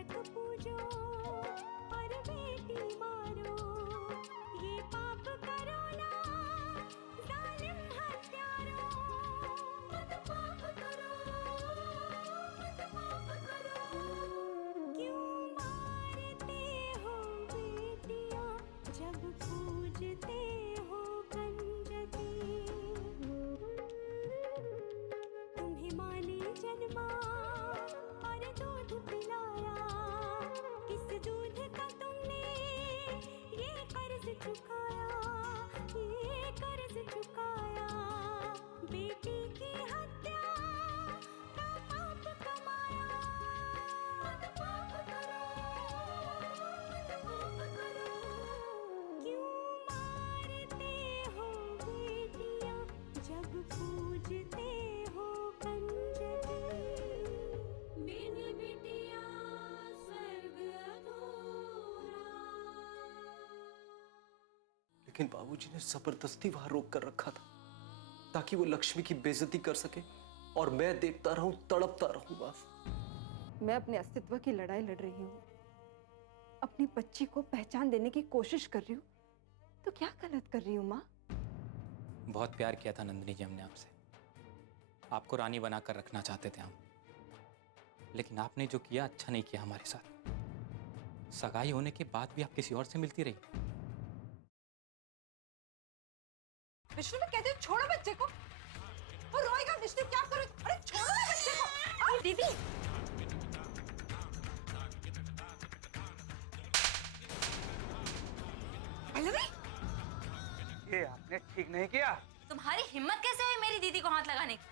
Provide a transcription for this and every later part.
कीचक पूजो और बेटी मारो, ये पाप करो ना जालिम हत्यारों। मत पाप करो, मत पाप करो। क्यों मारते हो बेटियां जब पूजते हो कंजकी। तुम्हें माँ ने जन्मा और दूध पिलाया, इस दूध का तुमने ये कर्ज चुकाया, ये कर्ज चुकाया। बेटी की हत्या का पाप कमाया। मत पाप करो, मत पाप करो। क्यों मारते हो बेटियां जब पूजते हो कंजकी। बिन बिटिया स्वर्ग अधूरा। लेकिन बाबूजी ने जबरदस्ती वहां रोक कर रखा था ताकि वो लक्ष्मी की बेइज्जती कर सके और मैं देखता रहूं, तड़पता रहूं बस। मैं अपने अस्तित्व की लड़ाई लड़ रही हूँ, अपनी बच्ची को पहचान देने की कोशिश कर रही हूँ, तो क्या गलत कर रही हूँ माँ? बहुत प्यार किया था नंदिनी जी हमने आपसे, आपको रानी बनाकर रखना चाहते थे हम, लेकिन आपने जो किया अच्छा नहीं किया हमारे साथ। सगाई होने के बाद भी आप किसी और से मिलती रही। विष्णु, मैं कहती हूँ छोड़ो बच्चे को, वो रोएगा। विष्णु क्या करो, अरे छोड़ो ना बच्चे को। दीदी पल्लवी, ये आपने ठीक नहीं किया। तुम्हारी हिम्मत कैसे हुई मेरी दीदी को हाथ लगाने की?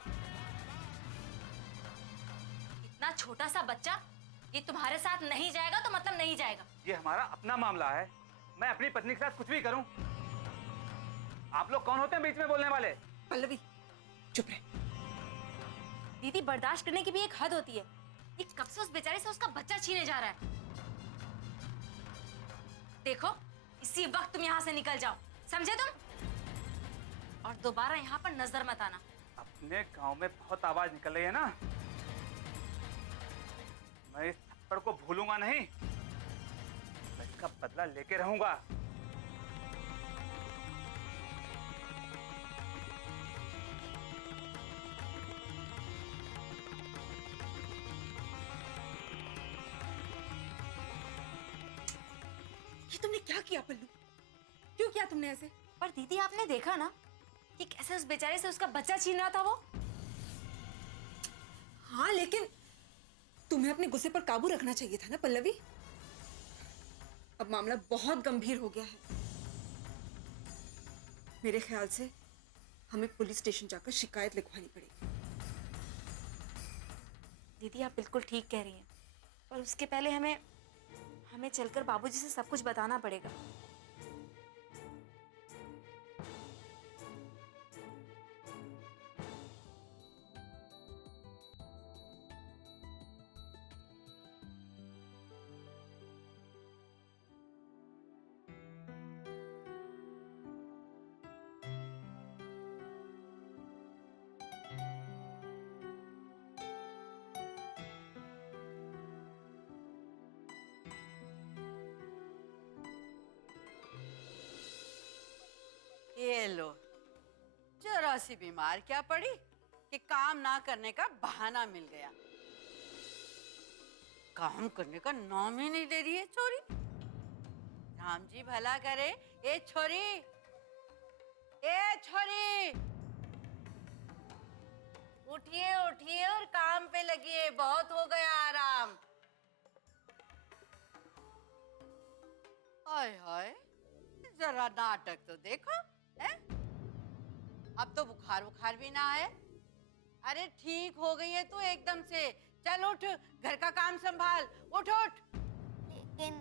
इतना छोटा सा बच्चा ये तुम्हारे साथ नहीं जाएगा तो मतलब नहीं जाएगा। ये हमारा अपना मामला है, मैं अपनी पत्नी के साथ कुछ भी करूं। आप लोग कौन होते हैं बीच में बोलने वाले? पल्लवी चुप रहे। दीदी, बर्दाश्त करने की भी एक हद होती है। ये कब से उस बेचारे से उसका बच्चा छीने जा रहा है। देखो, इसी वक्त तुम यहाँ से निकल जाओ, समझे तुम? और दोबारा यहाँ पर नजर मत आना। अपने गांव में बहुत आवाज निकल रही है ना, मैं इस थप्पड़ को भूलूंगा नहीं, मैं इसका बदला लेके रहूंगा। ये तुमने क्या किया पल्लू? क्यों किया तुमने ऐसे? पर दीदी, आपने देखा ना कि कैसे उस बेचारे से उसका बच्चा छीन रहा था वो। हाँ, लेकिन तुम्हें अपने गुस्से पर काबू रखना चाहिए था ना पल्लवी। अब मामला बहुत गंभीर हो गया है। मेरे ख्याल से हमें पुलिस स्टेशन जाकर शिकायत लिखवानी पड़ेगी। दीदी, आप बिल्कुल ठीक कह रही हैं, पर उसके पहले हमें चलकर बाबूजी से सब कुछ बताना पड़ेगा। ये लो, जरा सी बीमार क्या पड़ी कि काम ना करने का बहाना मिल गया। काम करने का नाम ही नहीं दे रही है छोरी। राम जी भला करे। ए छोरी, ए छोरी, उठिए उठिए और काम पे लगिए, बहुत हो गया आराम। हाय हाय, जरा नाटक तो देखो है? अब तो बुखार बुखार भी ना है। अरे ठीक हो गई है तू एकदम से। चल उठ, घर का काम संभाल, उठ उठ। लेकिन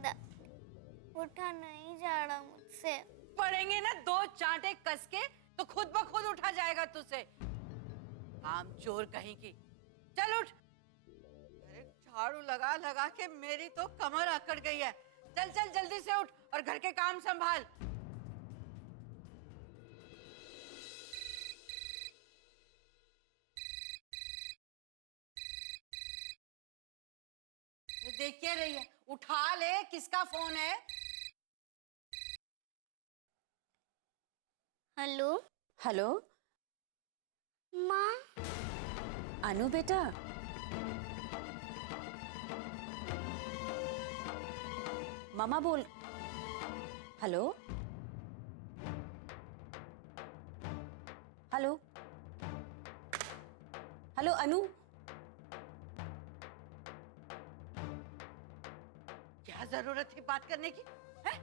उठा नहीं जा रहा मुझसे। पड़ेंगे ना दो चांटे कस के तो खुद ब खुद उठा जाएगा तुझसे। काम चोर कहीं की। चल उठ। अरे झाड़ू लगा लगा के मेरी तो कमर अकड़ गई है। चल चल जल्दी से उठ और घर के काम संभाल। देख के रही है, उठा ले, किसका फोन है? हेलो हेलो माँ। अनु बेटा, मामा बोल। हेलो हेलो हेलो अनु, क्या जरूरत थी बात करने की? है?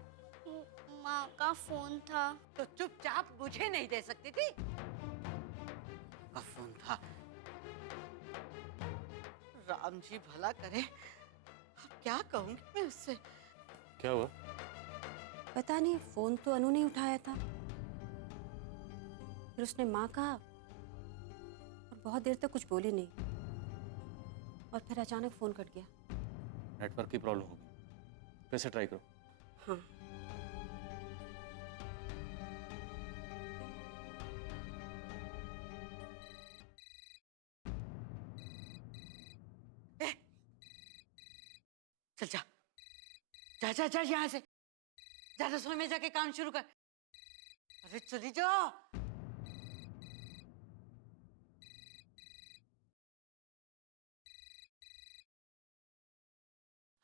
माँ का फोन था। तो चुपचाप मुझे नहीं दे सकती थी? का फोन था। राम जी भला करे, अब क्या कहूंगी मैं उससे? क्या हुआ? पता नहीं, फोन तो अनु ने उठाया था, फिर उसने माँ कहा और बहुत देर तक कुछ बोली नहीं, और फिर अचानक फोन कट गया। नेटवर्क की प्रॉब्लम होगी, फिर से ट्राई करो। हाँ चल जा जा जा जा यहाँ से, जा रसोई में जाके काम शुरू कर। अरे चली जाओ।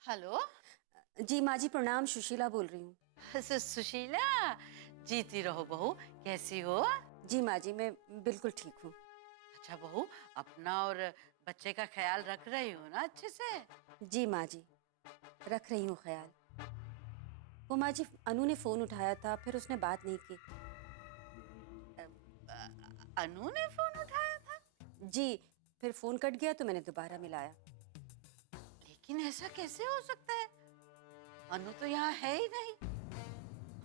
हेलो जी माँ जी प्रणाम, सुशीला बोल रही हूँ। सुशीला, जीती रहो बहू, कैसी हो? जी माँ जी मैं बिल्कुल ठीक हूँ। अच्छा बहू, अपना और बच्चे का ख्याल रख रही हो ना अच्छे से? जी माँ जी रख रही हूँ ख्याल। वो माँ जी अनु ने फोन उठाया था, फिर उसने बात नहीं की। अनु ने फोन उठाया था? जी, फिर फोन कट गया तो मैंने दोबारा मिलाया। लेकिन ऐसा कैसे हो सकता है? अनु तो यहाँ है ही नहीं,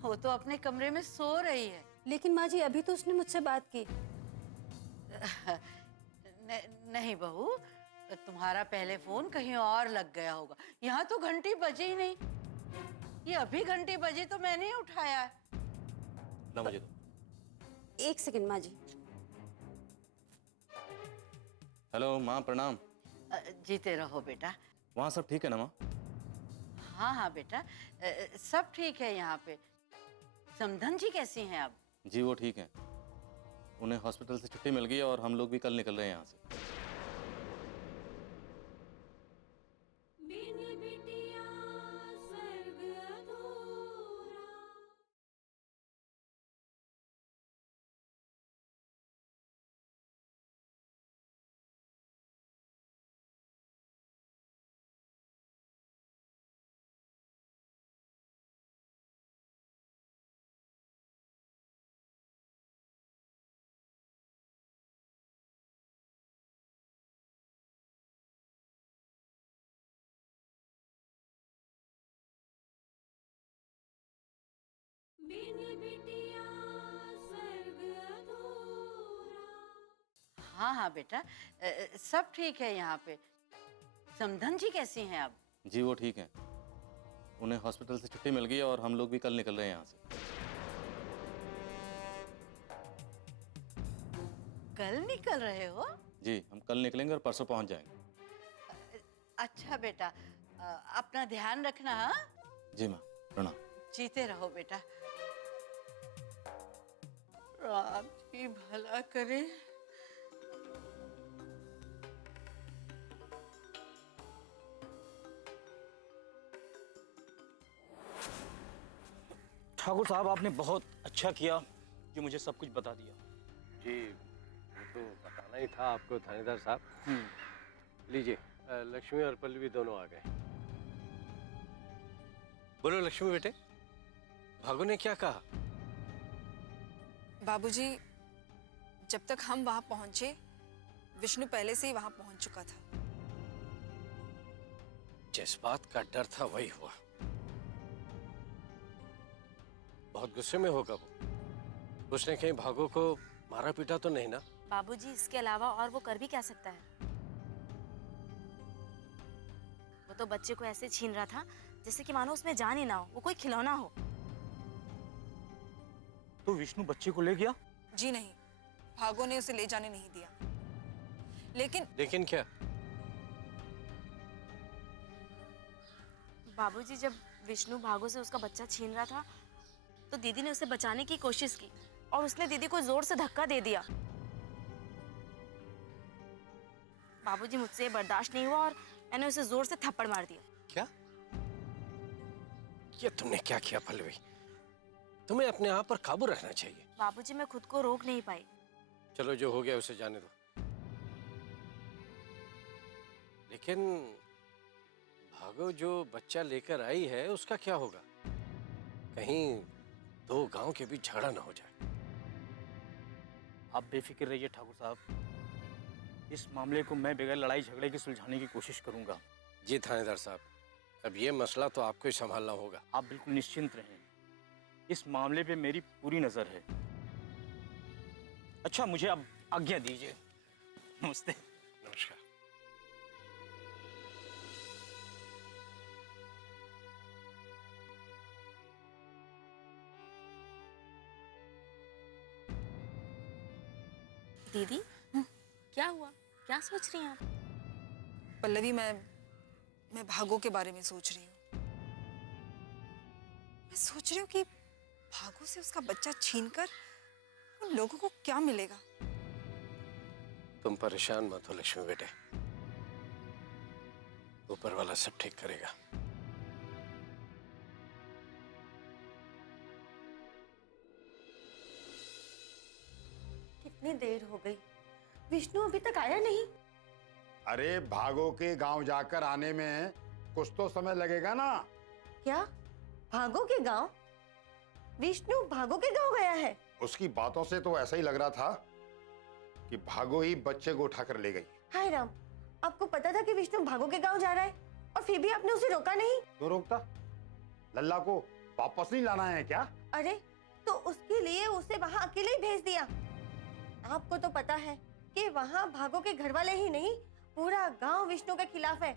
वो तो अपने कमरे में सो रही है। लेकिन माँ जी अभी तो उसने मुझसे बात की। नहीं बहू, तुम्हारा पहले फोन कहीं और लग गया होगा। यहाँ तो घंटी बजी ही नहीं। ये अभी घंटी बजी तो मैंने ही उठाया है। ना मुझे तो। एक सेकंड माँ जी। हेलो माँ प्रणाम। जीते रहो बेटा। वहाँ सब ठीक है ना माँ? हाँ हाँ बेटा, सब ठीक है यहाँ पे। समधन जी कैसी हैं अब? जी वो ठीक है, उन्हें हॉस्पिटल से छुट्टी मिल गई और हम लोग भी कल निकल रहे हैं यहाँ से। बिन बिटिया स्वर्ग अधूरा। बिन बिटिया स्वर्ग अधूरा। हाँ हाँ बेटा, सब ठीक है यहाँ पे। समधन जी कैसी हैं अब? जी वो ठीक है, उन्हें हॉस्पिटल से छुट्टी मिल गई और हम लोग भी कल निकल रहे हैं यहाँ से। कल निकल रहे हो? जी हम कल निकलेंगे और परसों पहुँच जाएंगे। अच्छा बेटा, अपना ध्यान रखना। हाँ? जी माँ प्रणाम। जीते रहो बेटा। राम जी भला करे। ठाकुर साहब आपने बहुत अच्छा किया जो मुझे सब कुछ बता दिया। जी वो तो बताना ही था आपको थानेदार साहब। लीजिए, लक्ष्मी और पल्लवी दोनों आ गए। बोलो लक्ष्मी बेटे, भागो ने क्या कहा? बाबूजी, जब तक हम वहां पहुंचे विष्णु पहले से ही वहां पहुंच चुका था। जिस बात का डर था वही हुआ। बहुत गुस्से में होगा वो। उसने कहीं भागो को मारा पीटा तो नहीं ना? बाबूजी, इसके अलावा और वो कर भी क्या सकता है? वो तो बच्चे को ऐसे छीन रहा था जैसे कि मानो उसमें जान ही ना हो, वो कोई खिलौना हो। तो विष्णु बच्चे को ले गया? जी नहीं, भागो ने उसे ले जाने नहीं दिया। लेकिन लेकिन क्या? बाबूजी, जब विष्णु भागो से उसका बच्चा छीन रहा था तो दीदी ने उसे बचाने की कोशिश की और उसने दीदी को जोर से धक्का दे दिया। बाबूजी, मुझसे ये बर्दाश्त नहीं हुआ और मैंने उसे जोर से थप्पड़ मार दिया। क्या? ये तुमने क्या किया पल्लवी? तुम्हें अपने आप पर काबू रखना चाहिए। बाबूजी, मैं खुद को रोक नहीं पाई। चलो, जो हो गया उसे जाने दो। लेकिन भागो जो बच्चा लेकर आई है उसका क्या होगा? कहीं दो गांव के बीच झगड़ा ना हो जाए। आप बेफिक्र रहिए ठाकुर साहब, इस मामले को मैं बगैर लड़ाई झगड़े की सुलझाने की कोशिश करूंगा। जी थानेदार साहब, अब ये मसला तो आपको ही संभालना होगा। आप बिल्कुल निश्चिंत रहें, इस मामले पे मेरी पूरी नजर है। अच्छा, मुझे अब आज्ञा दीजिए। नमस्ते। नमस्कार। दीदी, क्या हुआ? क्या सोच रही हैं आप? पल्लवी, मैं भागो के बारे में सोच रही हूँ। मैं सोच रही हूँ कि भागो से उसका बच्चा छीनकर उन लोगों को क्या मिलेगा। तुम परेशान मत हो लक्ष्मी बेटे, ऊपर वाला सब ठीक करेगा। कितनी देर हो गई, विष्णु अभी तक आया नहीं। अरे भागो के गांव जाकर आने में कुछ तो समय लगेगा ना। क्या? भागो के गांव? विष्णु भागो के गांव गया है? उसकी बातों से तो ऐसा ही लग रहा था कि भागो ही बच्चे को उठाकर ले गई। हाय राम, आपको पता था कि विष्णु भागो के गांव जा रहा है और फिर भी आपने उसे रोका नहीं? क्यों रोकता? लल्ला को वापस नहीं लाना है क्या? अरे तो उसके लिए उसे वहां अकेले ही भेज दिया। आपको तो पता है कि वहां भागो के घर वाले ही नहीं, पूरा गांव विष्णु के खिलाफ है।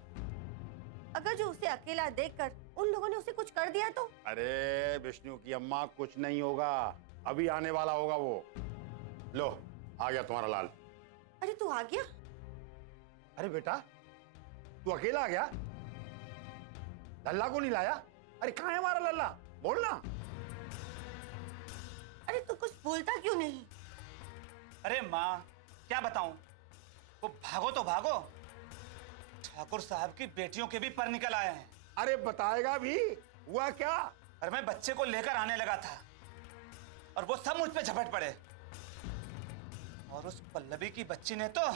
अगर जो उसे अकेला देखकर उन लोगों ने उसे कुछ कर दिया तो? अरे विष्णु की अम्मा, कुछ नहीं होगा, अभी आने वाला होगा वो। लो, आ गया तुम्हारा लाल। अरे तू आ गया? अरे बेटा, तू अकेला आ गया? लल्ला को नहीं लाया? अरे कहाँ है हमारा लल्ला? बोलना। अरे तू कुछ बोलता क्यों नहीं? अरे माँ, क्या बताऊं? वो भागो तो भागो, ठाकुर साहब की बेटियों के भी पर निकल आए हैं। अरे बताएगा भी, हुआ क्या? अरे मैं बच्चे को लेकर आने लगा था और वो सब मुझ पे झपट पड़े और उस पल्लवी की बच्ची ने तो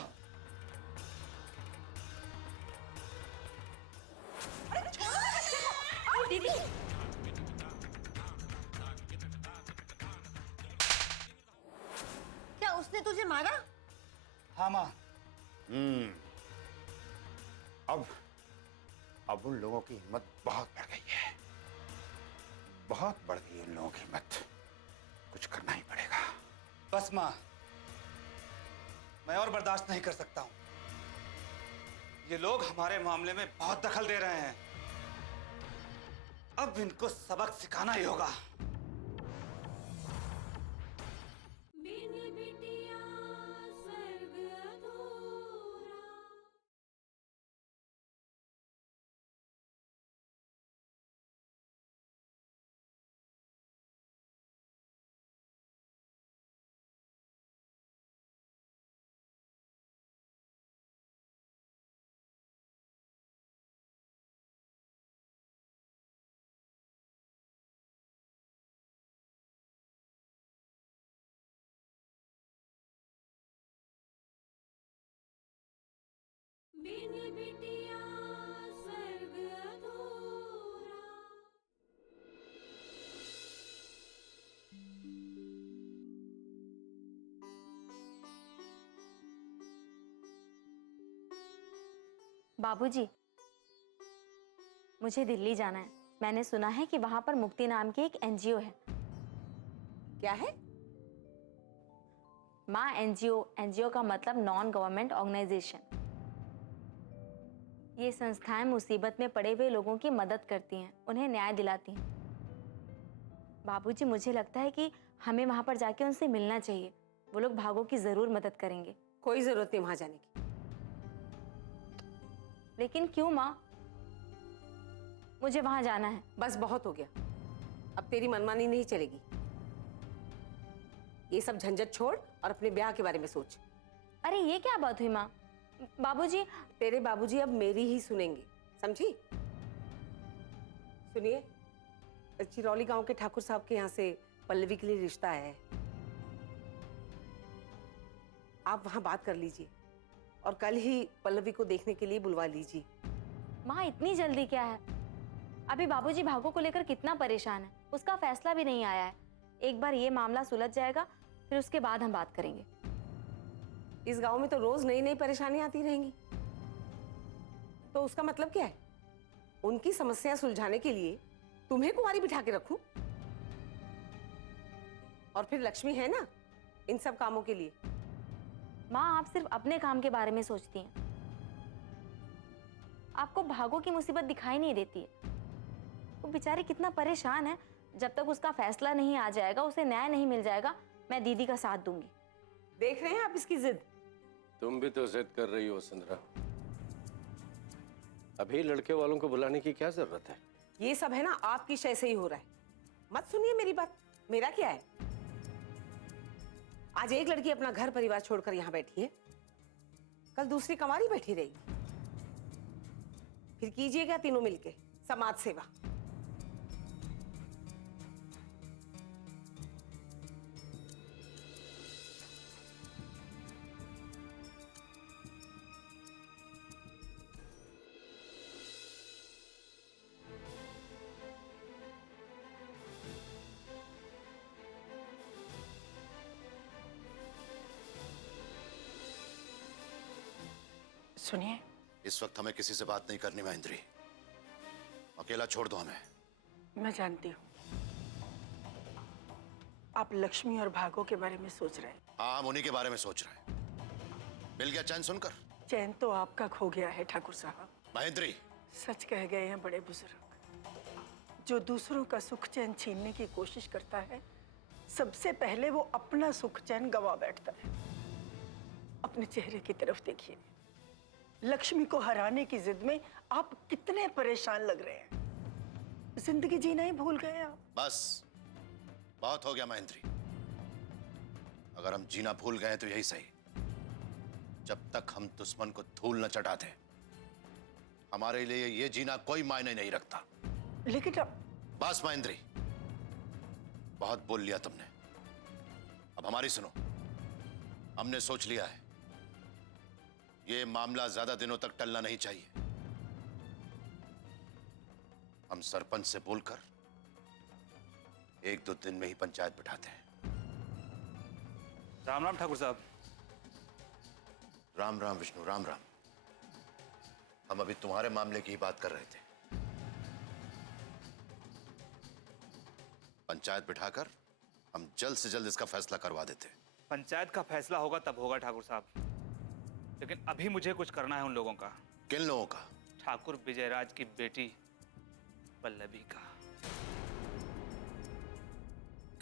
दीदी, क्या उसने तुझे मारा? हाँ माँ। अब उन लोगों की हिम्मत बहुत बढ़ गई है, बहुत बढ़ गई उन लोगों की हिम्मत। कुछ करना ही पड़ेगा। बस माँ, मैं और बर्दाश्त नहीं कर सकता हूँ। ये लोग हमारे मामले में बहुत दखल दे रहे हैं। अब इनको सबक सिखाना ही होगा। बिन बिटिया स्वर्ग अधूरा। बिन बिटिया स्वर्ग अधूरा। बाबूजी, मुझे दिल्ली जाना है। मैंने सुना है कि वहां पर मुक्ति नाम की एक एनजीओ है। क्या है? माँ, एनजीओ का मतलब नॉन गवर्नमेंट ऑर्गेनाइजेशन। ये संस्थाएं मुसीबत में पड़े हुए लोगों की मदद करती हैं, उन्हें न्याय दिलाती हैं। बाबूजी, मुझे लगता है कि हमें वहां पर जाके उनसे मिलना चाहिए। वो लोग भागो की जरूर मदद करेंगे। कोई जरूरत नहीं वहां जाने की। लेकिन क्यों माँ? मुझे वहां जाना है। बस बहुत हो गया, अब तेरी मनमानी नहीं चलेगी। ये सब झंझट छोड़ और अपने ब्याह के बारे में सोच। अरे ये क्या बात हुई माँ? बाबूजी। तेरे बाबूजी अब मेरी ही सुनेंगे, समझी? सुनिए, चिरौली गांव के ठाकुर साहब के यहाँ से पल्लवी के लिए रिश्ता है। आप वहां बात कर लीजिए और कल ही पल्लवी को देखने के लिए बुलवा लीजिए। माँ इतनी जल्दी क्या है? अभी बाबूजी भागो को लेकर कितना परेशान है, उसका फैसला भी नहीं आया है। एक बार ये मामला सुलझ जाएगा, फिर उसके बाद हम बात करेंगे। इस गांव में तो रोज नई नई परेशानियां आती रहेंगी, तो उसका मतलब क्या है? उनकी समस्या सुलझाने के लिए तुम्हें कुंवारी बिठा के रखूं? और फिर लक्ष्मी है ना इन सब कामों के लिए। माँ आप सिर्फ अपने काम के बारे में सोचती हैं, आपको भागो की मुसीबत दिखाई नहीं देती है। वो बेचारी कितना परेशान है, जब तक उसका फैसला नहीं आ जाएगा, उसे न्याय नहीं मिल जाएगा, मैं दीदी का साथ दूंगी। देख रहे हैं आप इसकी जिद? तुम भी तो जिद कर रही हो वसुंधरा। अभी लड़के वालों को बुलाने की क्या जरूरत है? ये सब है ना आपकी शय से ही हो रहा है। मत सुनिए मेरी बात, मेरा क्या है? आज एक लड़की अपना घर परिवार छोड़कर यहाँ बैठी है, कल दूसरी कंवारी बैठी रहेगी। फिर कीजिएगा तीनों मिलके समाज सेवा। सुनिए, इस वक्त हमें किसी से बात नहीं करनी महेंद्री, अकेला छोड़ दो हमें। मैं जानती हूँ आप लक्ष्मी और भागो के बारे में सोच रहे हैं। हाँ, हम उन्हीं के बारे में सोच रहे हैं। मिल गया चैन सुनकर? चैन तो आपका खो गया है ठाकुर साहब। महेंद्री, सच कह गए हैं बड़े बुजुर्ग। जो दूसरों का सुख चैन छीनने की कोशिश करता है, सबसे पहले वो अपना सुख चैन गवा बैठता है। अपने चेहरे की तरफ देखिए, लक्ष्मी को हराने की जिद में आप कितने परेशान लग रहे हैं। जिंदगी जीना ही भूल गए आप। बस बहुत हो गया महेंद्री। अगर हम जीना भूल गए तो यही सही। जब तक हम दुश्मन को धूल न चटाते, हमारे लिए ये जीना कोई मायने नहीं रखता। लेकिन अब बस महेंद्री, बहुत बोल लिया तुमने, अब हमारी सुनो। हमने सोच लिया है, ये मामला ज्यादा दिनों तक टलना नहीं चाहिए। हम सरपंच से बोलकर 1-2 दिन में ही पंचायत बिठाते हैं। राम राम ठाकुर साहब। राम राम विष्णु, राम राम। हम अभी तुम्हारे मामले की ही बात कर रहे थे। पंचायत बिठाकर हम जल्द से जल्द इसका फैसला करवा देते। पंचायत का फैसला होगा तब होगा ठाकुर साहब, लेकिन अभी मुझे कुछ करना है उन लोगों का। किन लोगों का? ठाकुर विजयराज की बेटी पल्लवी का।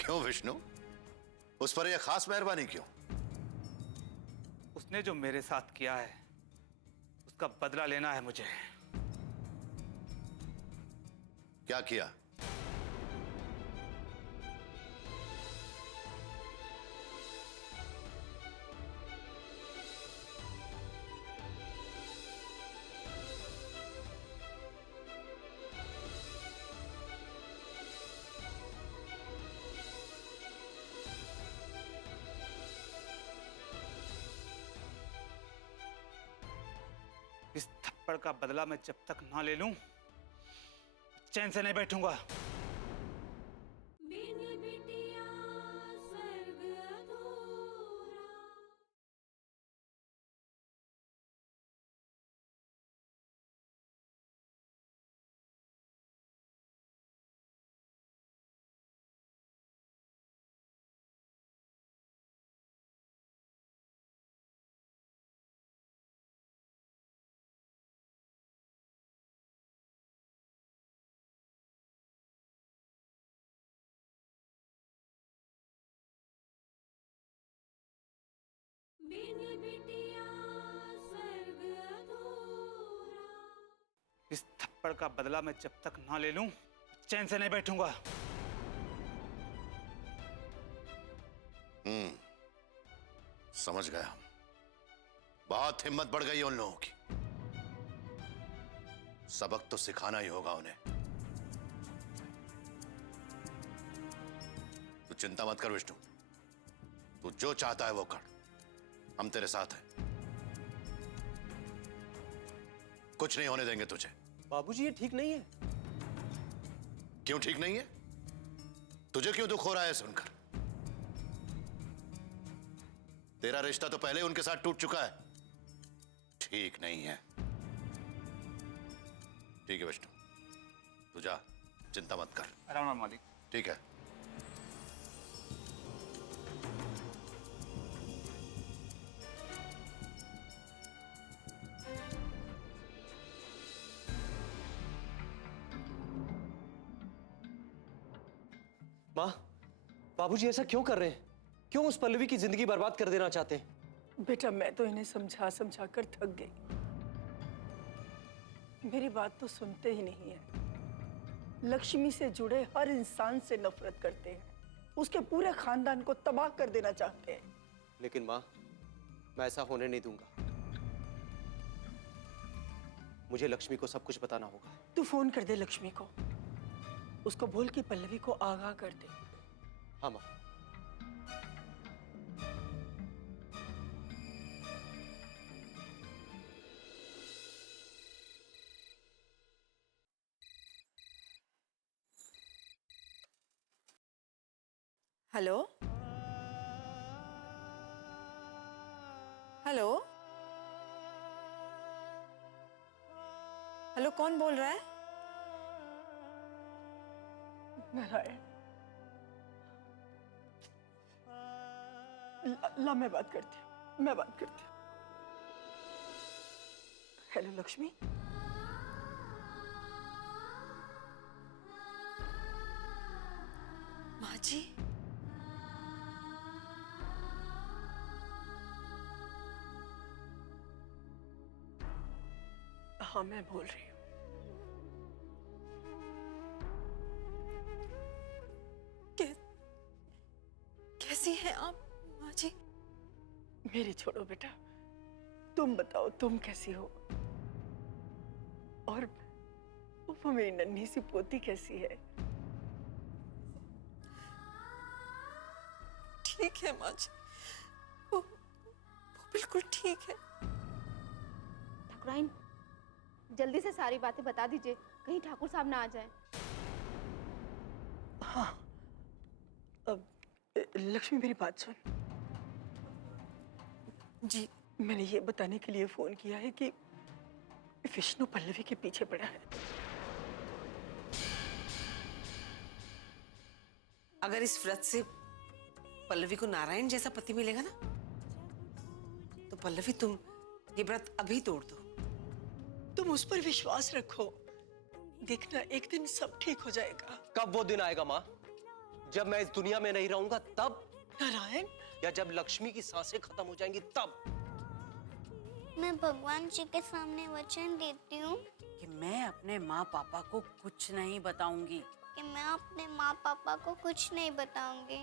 क्यों विष्णु, उस पर यह खास मेहरबानी क्यों? उसने जो मेरे साथ किया है उसका बदला लेना है मुझे। क्या किया? इस थप्पड़ का बदला मैं जब तक ना ले लूं, चैन से नहीं बैठूंगा। बिन बिटिया स्वर्ग अधूरा। बिन बिटिया स्वर्ग अधूरा। इस थप्पड़ थप्पड़ का बदला मैं जब तक ना ले लूं चैन से नहीं बैठूंगा। समझ गया। बहुत हिम्मत बढ़ गई उन लोगों की। सबक तो सिखाना ही होगा उन्हें। तू चिंता मत कर विष्णु, तू जो चाहता है वो कर, हम तेरे साथ हैं। कुछ नहीं होने देंगे तुझे। बाबूजी ये ठीक नहीं है। क्यों ठीक नहीं है? तुझे क्यों दुख हो रहा है सुनकर? तेरा रिश्ता तो पहले उनके साथ टूट चुका है। ठीक नहीं है। ठीक है विष्णु, तू जा, चिंता मत कर। आराम राम मालिक। ठीक है। माँ, बाबूजी ऐसा क्यों कर रहे हैं? क्यों उस पल्लवी की जिंदगी बर्बाद कर देना चाहते हैं? बेटा मैं तो इन्हें समझा समझा कर थक गई। मेरी बात तो सुनते ही नहीं है। लक्ष्मी से जुड़े हर इंसान से नफरत करते हैं, उसके पूरे खानदान को तबाह कर देना चाहते हैं। लेकिन माँ, मैं ऐसा होने नहीं दूंगा। मुझे लक्ष्मी को सब कुछ बताना होगा। तू फोन कर दे लक्ष्मी को, उसको बोल कि पल्लवी को आगाह कर दे। हाँ माँ। हेलो हेलो हेलो, कौन बोल रहा है? नारायण, ला मैं बात करती हूँ, मैं बात करती हूँ। हेलो लक्ष्मी। माँ जी, हाँ मैं बोल रही हूँ। कैसी हैं आप माँ जी? मेरी छोड़ो बेटा, तुम बताओ तुम कैसी हो? और वो मेरी नन्ही सी पोती कैसी है? ठीक है माँ जी, वो बिल्कुल ठीक है। ठाकुराइन, जल्दी से सारी बातें बता दीजिए, कहीं ठाकुर साहब ना आ जाए। हाँ, अब लक्ष्मी मेरी बात सुन। जी। मैंने ये बताने के लिए फोन किया है कि विष्णु पल्लवी के पीछे पड़ा है। अगर इस व्रत से पल्लवी को नारायण जैसा पति मिलेगा ना, तो पल्लवी तुम ये व्रत अभी तोड़ दो। तुम उस पर विश्वास रखो, देखना एक दिन सब ठीक हो जाएगा। कब वो दिन आएगा माँ, जब मैं इस दुनिया में नहीं रहूंगा तब? नारायण, या जब लक्ष्मी की सांसें खत्म हो जाएंगी तब? मैं भगवान जी के सामने वचन देती हूँ कि मैं अपने माँ पापा को कुछ नहीं बताऊंगी। कि मैं अपने माँ पापा को कुछ नहीं बताऊंगी।